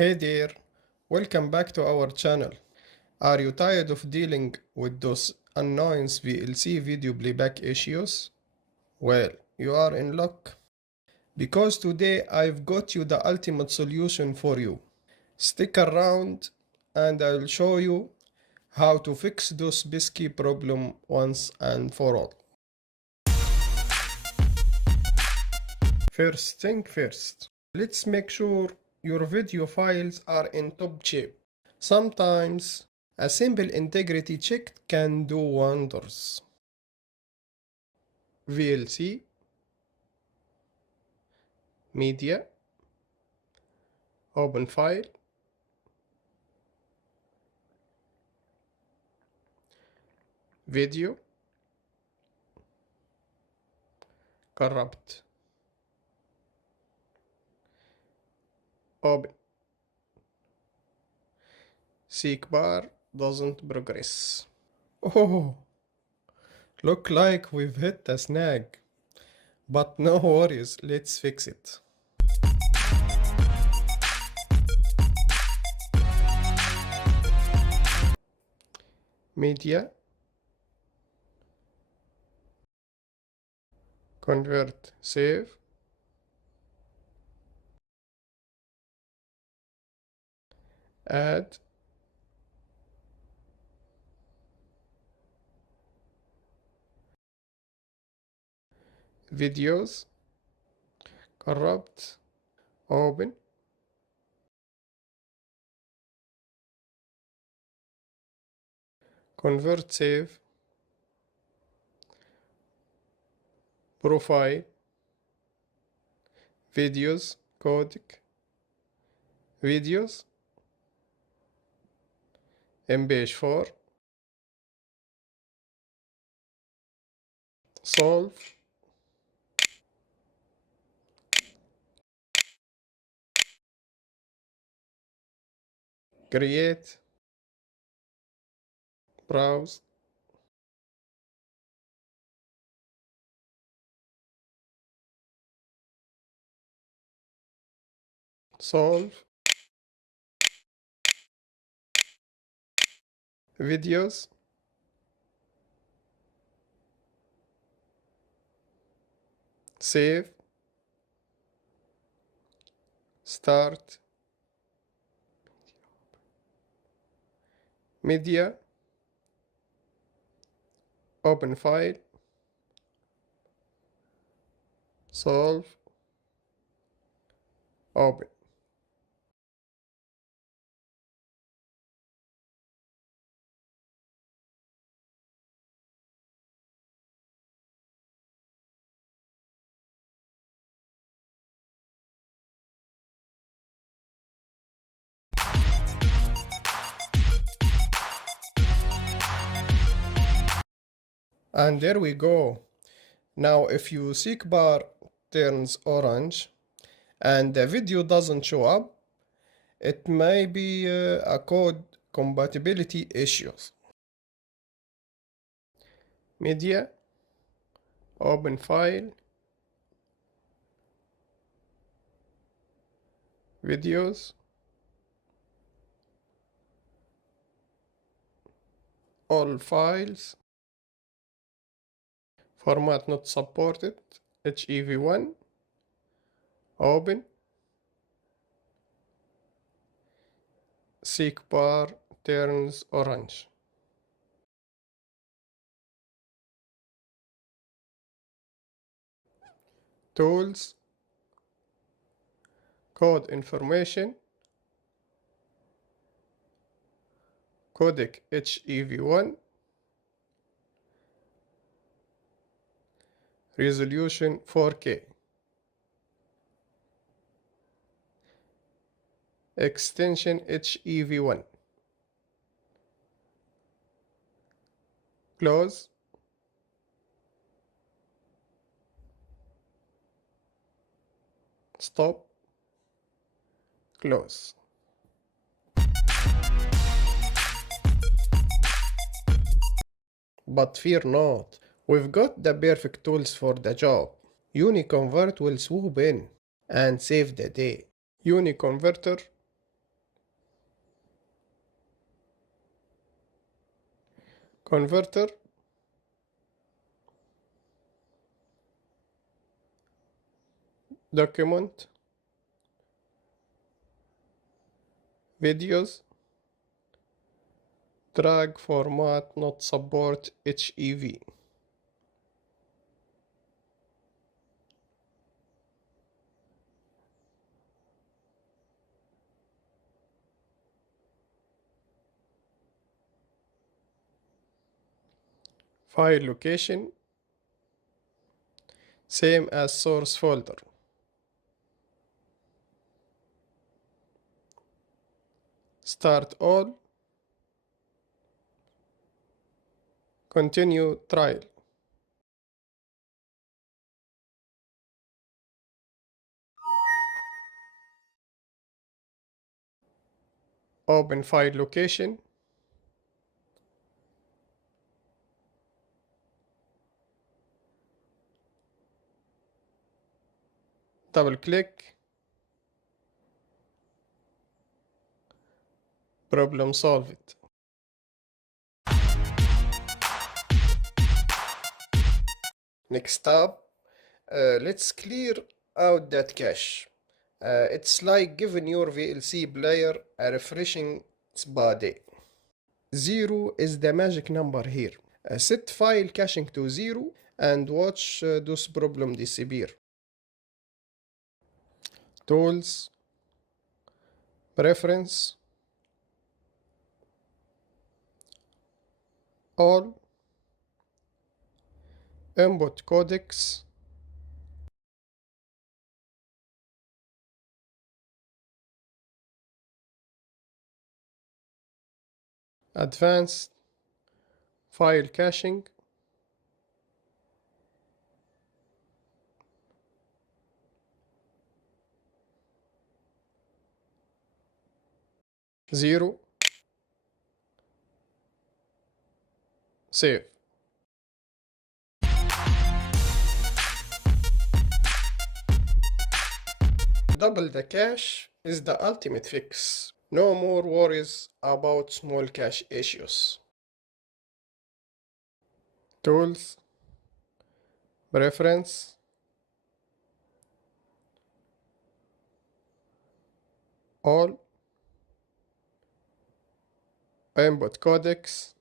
Hey there, welcome back to our channel. Are you tired of dealing with those annoying VLC video playback issues? Well, you are in luck. Because today I've got you the ultimate solution for you. Stick around and I'll show you how to fix those pesky problem once and for all. First thing first, let's make sure your video files are in top shape. Sometimes a simple integrity check can do wonders. VLC, Media, Open File, Video, Corrupt, Open. Seek bar doesn't progress. Oh, look like we've hit a snag. But no worries, let's fix it. Media, Convert, Save, Add, Videos, Corrupt, Open, Convert, Save, Profile, Videos, Codec, Videos, MPH4, Solve, Create, Browse, Solve, Videos, Save, Start, Media, Open File, Solve, Open. And there we go. Now if your seek bar turns orange and the video doesn't show up, it may be a code compatibility issues. Media, Open File, Videos, All Files, Format not supported, HEV1, Open, seek bar turns orange. Tools, Code Information, Codec HEV1, Resolution 4K, Extension HEV1, Close, Stop, Close. But fear not, we've got the perfect tools for the job. UniConvert will swoop in and save the day. UniConverter, converter, document, videos, drag format not support HEV. File location, same as source folder. Start all, continue trial. Open file location, double click, problem solved. Next up, let's clear out that cache. It's like giving your VLC player a refreshing spa day. 0 is the magic number here. Set file caching to 0 and watch those problems disappear. Tools, Preference, All, Input Codecs, Advanced, File Caching, Zero, Save. Double the cache is the ultimate fix. No more worries about small cache issues. Tools, Preference, All, Input Codecs,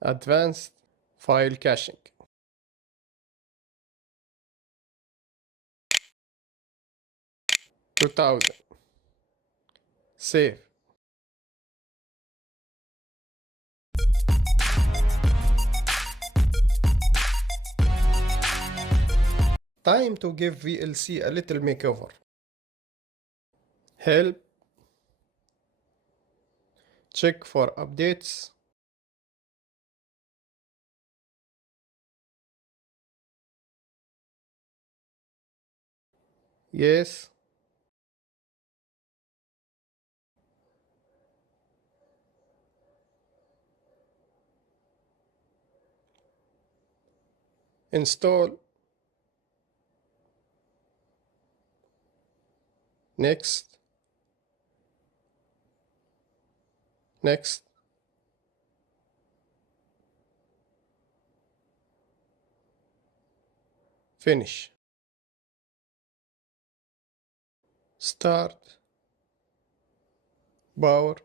Advanced, File Caching. $2,000. Save. Time to give VLC a little makeover. Help. Check for updates. Yes. Install. Next. Next. Finish. Start. Power.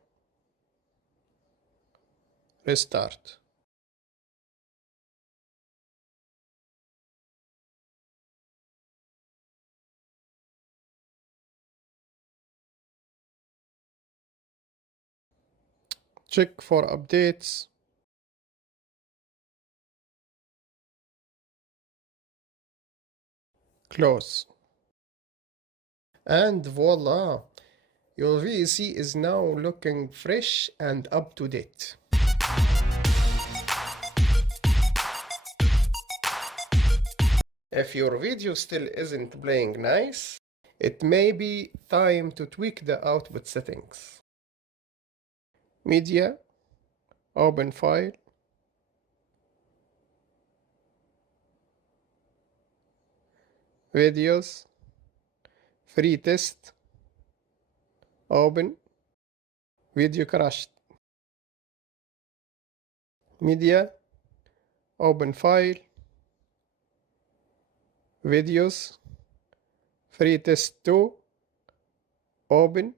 Restart. Check for updates. Close. And voila! Your VLC is now looking fresh and up to date. If your video still isn't playing nice, it may be time to tweak the output settings. Media, open file, videos, free test, open, video crashed, media, open file, videos, free test 2, open,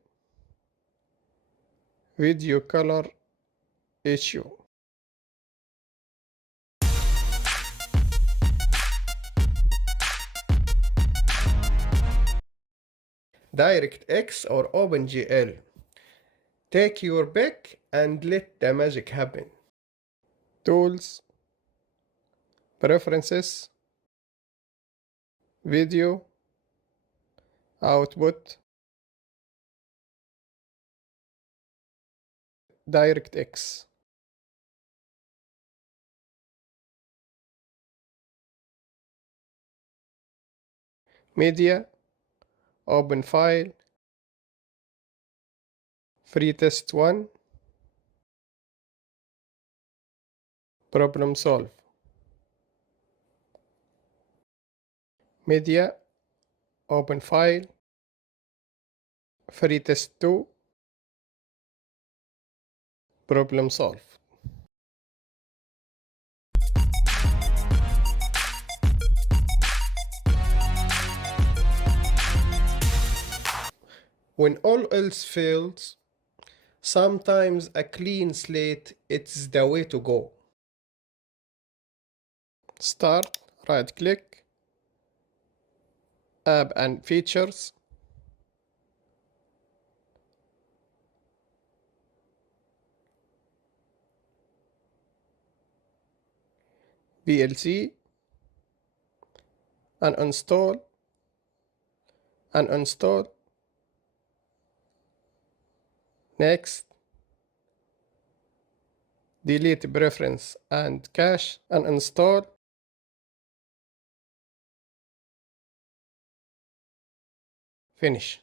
video color issue. DirectX or OpenGL. Take your pick and let the magic happen. Tools, Preferences, Video, Output, DirectX. Media, open file, free test 1, problem solve. Media, open file, free test 2, problem solve. When all else fails, sometimes a clean slate it's the way to go. Start, right click, App and Features, VLC, uninstall, uninstall, next, delete preference and cache, uninstall, finish.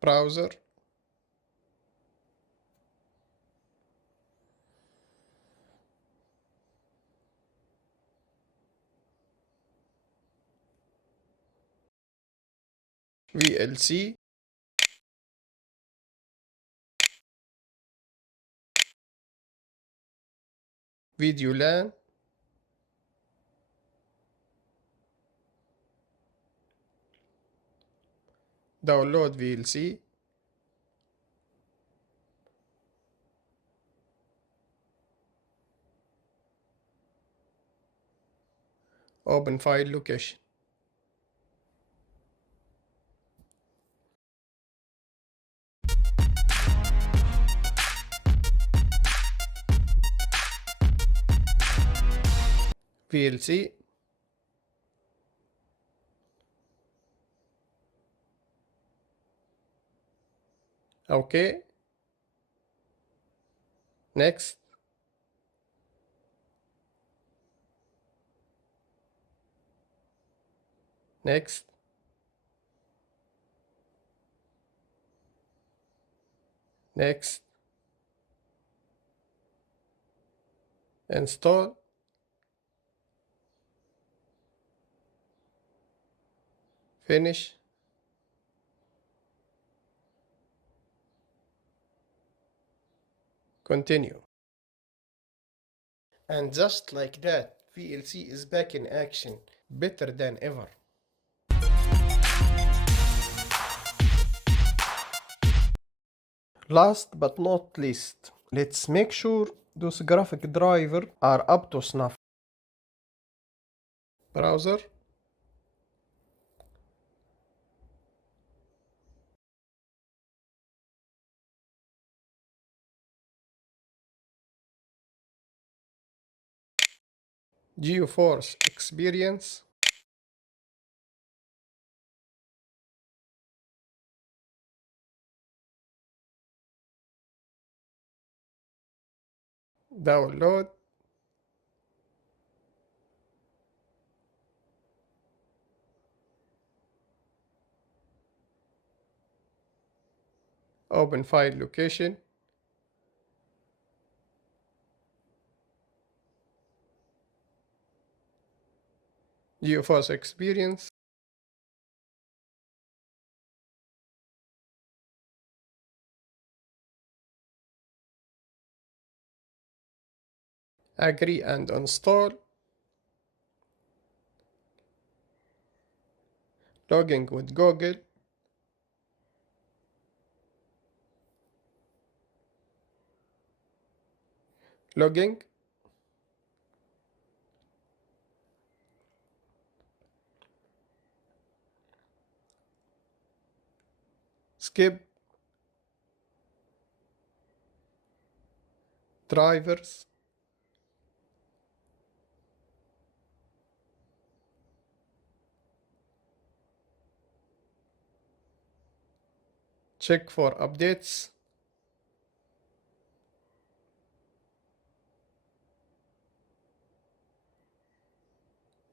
Browser, VLC, video LAN, download VLC, open file location. VLC, OK, next, next, next, install, finish, continue. And just like that, VLC is back in action, better than ever. Last but not least, let's make sure those graphic drivers are up to snuff. Browser, GeForce Experience, download, open file location, GeForce Experience, agree and install, logging with Google, logging, skip, drivers, check for updates,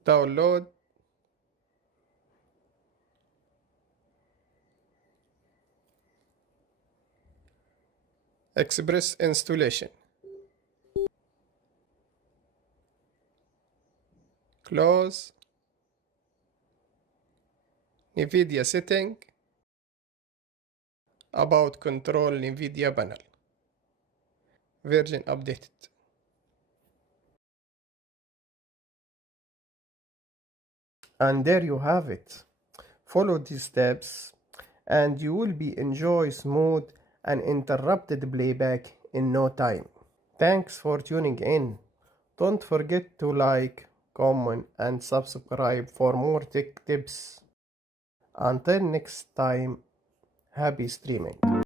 download, express installation, close, NVIDIA setting, about control NVIDIA panel, version updated. And there you have it. Follow these steps and you will be enjoy smooth and uninterrupted playback in no time. Thanks for tuning in. Don't forget to like, comment and subscribe for more tech tips. Until next time, happy streaming.